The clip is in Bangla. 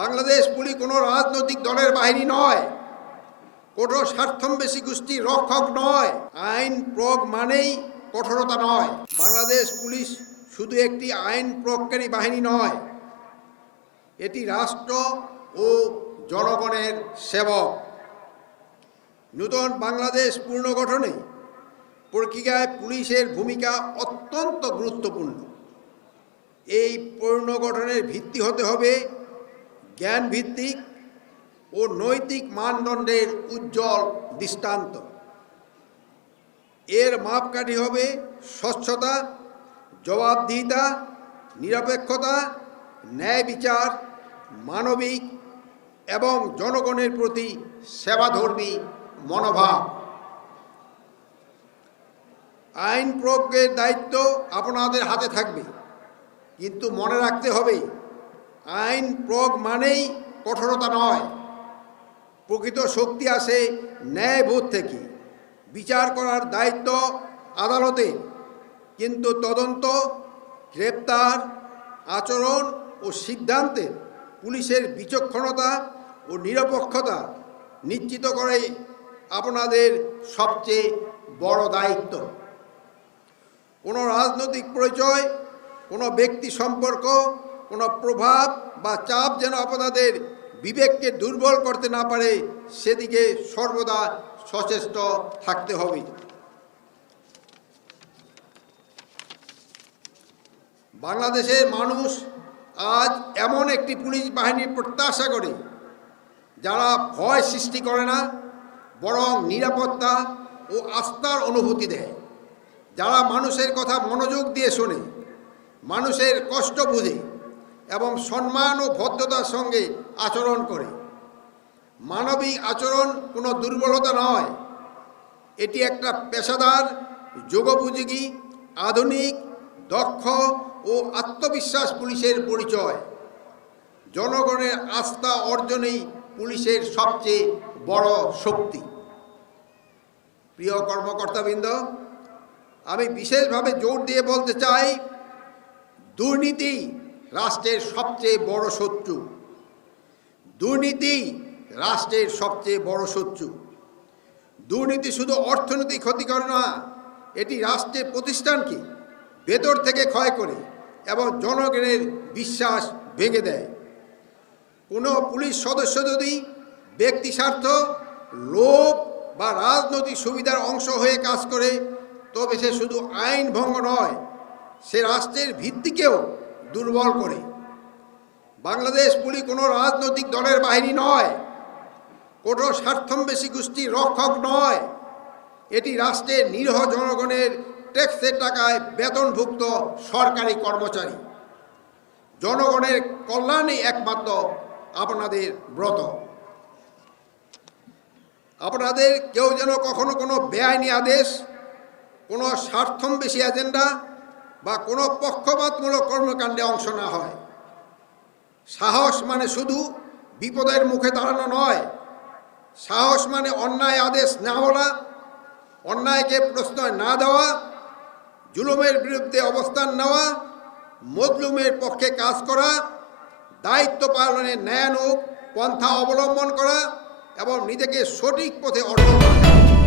বাংলাদেশ পুলিশ কোনো রাজনৈতিক দলের বাহিনী নয়, কোনো স্বার্থন্বেষী গোষ্ঠীর রক্ষক নয়। আইন প্রয়োগ মানেই কঠোরতা নয়। বাংলাদেশ পুলিশ শুধু একটি আইন প্রয়োগকারী বাহিনী নয়, এটি রাষ্ট্র ও জনগণের সেবক। নূতন বাংলাদেশ পুনর্গঠনে প্রক্রিয়ায় পুলিশের ভূমিকা অত্যন্ত গুরুত্বপূর্ণ। এই পুনর্গঠনের ভিত্তি হতে হবে জ্ঞানভিত্তিক ও নৈতিক মানদণ্ডের উজ্জ্বল দৃষ্টান্ত। এর মাপকাঠি হবে স্বচ্ছতা, জবাবদিহিতা, নিরপেক্ষতা, ন্যায় বিচার, মানবিক এবং জনগণের প্রতি সেবাধর্মী মনোভাব। আইন প্রয়োগের দায়িত্ব আপনাদের হাতে থাকবে, কিন্তু মনে রাখতে হবে আইন প্রয়োগ মানেই কঠোরতা নয়। প্রকৃত শক্তি আসে ন্যায়বোধ থেকে। বিচার করার দায়িত্ব আদালতে, কিন্তু তদন্ত, গ্রেপ্তার, আচরণ ও সিদ্ধান্তে পুলিশের বিচক্ষণতা ও নিরপেক্ষতা নিশ্চিত করাই আপনাদের সবচেয়ে বড় দায়িত্ব। কোনো রাজনৈতিক পরিচয়, কোনো ব্যক্তি সম্পর্ক, কোনো প্রভাব বা চাপ যেন আপনাদের বিবেককে দুর্বল করতে না পারে, সেদিকে সর্বদা সচেষ্ট থাকতে হবে। বাংলাদেশের মানুষ আজ এমন একটি পুলিশ বাহিনীর প্রত্যাশা করে যারা ভয় সৃষ্টি করে না, বরং নিরাপত্তা ও আস্থার অনুভূতি দেয়, যারা মানুষের কথা মনোযোগ দিয়ে শোনে, মানুষের কষ্ট বুঝে এবং সম্মান ও ভদ্রতার সঙ্গে আচরণ করে। মানবিক আচরণ কোনো দুর্বলতা নয়, এটি একটা পেশাদার, যুগোপযোগী, আধুনিক, দক্ষ ও আত্মবিশ্বাস পুলিশের পরিচয়। জনগণের আস্থা অর্জনেই পুলিশের সবচেয়ে বড় শক্তি। প্রিয় কর্মকর্তাবৃন্দ, আমি বিশেষভাবে জোর দিয়ে বলতে চাই, দুর্নীতি রাষ্ট্রের সবচেয়ে বড় শত্রু। দুর্নীতি রাষ্ট্রের সবচেয়ে বড় শত্রু। দুর্নীতি শুধু অর্থনৈতিক ক্ষতি করে না, এটি রাষ্ট্রের প্রতিষ্ঠানকে ভেতর থেকে ক্ষয় করে এবং জনগণের বিশ্বাস ভেঙে দেয়। কোনো পুলিশ সদস্য যদি ব্যক্তিস্বার্থ, লোভ বা রাজনৈতিক সুবিধার অংশ হয়ে কাজ করে, তবে সে শুধু আইন ভঙ্গ নয়, সে রাষ্ট্রের ভিত্তিকেও দুর্বল করে। বাংলাদেশ পুলিশ কোনো রাজনৈতিক দলের বাহিনী নয়, কোনো স্বার্থন্বেষী গোষ্ঠীর রক্ষক নয়, এটি রাষ্ট্রের নিরীহ জনগণের ট্যাক্সের টাকায় বেতনভুক্ত সরকারি কর্মচারী। জনগণের কল্যাণই একমাত্র আপনাদের ব্রত। আপনাদের কেউ যেন কখনো কোনো বেআইনি আদেশ, কোনো স্বার্থন্বেষী এজেন্ডা বা কোনো পক্ষপাতমূলক কর্মকাণ্ডে অংশ না হয়। সাহস মানে শুধু বিপদের মুখে দাঁড়ানো নয়, সাহস মানে অন্যায় আদেশ না বলা, অন্যায়কে প্রশ্রয় না দেওয়া, জুলুমের বিরুদ্ধে অবস্থান নেওয়া, মজলুমের পক্ষে কাজ করা, দায়িত্ব পালনে ন্যায়ানুগ পন্থা অবলম্বন করা এবং নিজেকে সঠিক পথে অটল রাখা।